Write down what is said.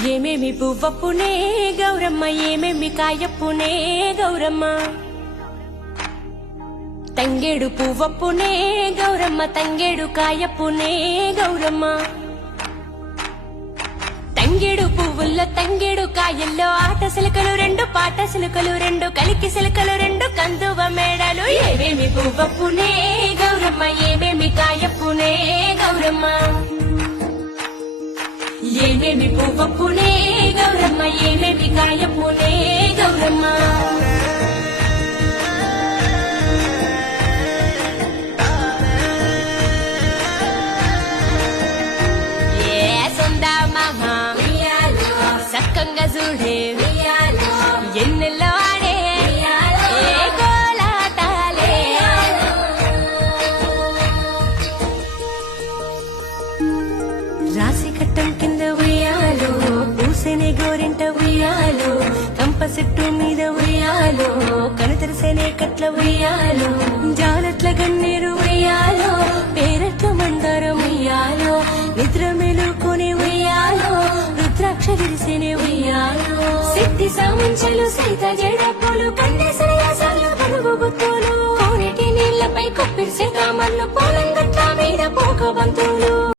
ఏమేమి పువ్వప్పునే గౌరమ్మ, ఏమేమి కాయప్పునే గౌరమ్మ. తంగేడు పువ్వప్పునే గౌరమ్మ, తంగేడు కాయప్పునే గౌరమ్మ. తంగేడు పువ్వుల్లో తంగేడు కాయల్లో ఆట సిలకలు రెండు, పాట సిలకలు రెండు, కలికి సిలకలు రెండు, కందువ మేడలు. ఏమేమి పువ్వప్పునే గౌరమ్మ, ఏమేమి కాయప్పునే గౌరమ్మ. ఏమేమి పువ్వప్పునే గౌరమ్మ, ఏమేమి కాయప్పునే గౌరమ్మ. సక్కంగా చూడే ఎన్నెల్లో ఆడే కోలాటాలే. రాసి కట్టం కింద ఉయ్యాలో, పూసెనే గోరింట ఉయ్యాలో, కంప చెట్టు మీద ఉయ్యాలో, కనుతెరిసేనే కట్ల ఉయ్యాలో, జాలట్ల గన్నేరు ఉయ్యాలో, పేరట్ల మందారం ఉయ్యాలో, నిద్ర మెలుకొని ఉయ్యాలో, రుద్రాక్ష విరిసేనే ఉయ్యాలో, సిద్ధి సామంచలు సైత జడప్పులు, కన్నేసరయాసాలు పలుగు గుత్తులు, కోనేటి నీళ్లపై కొప్పిరిసే తామర్లు, పోలంగట్ల మీద పోక బంతులు.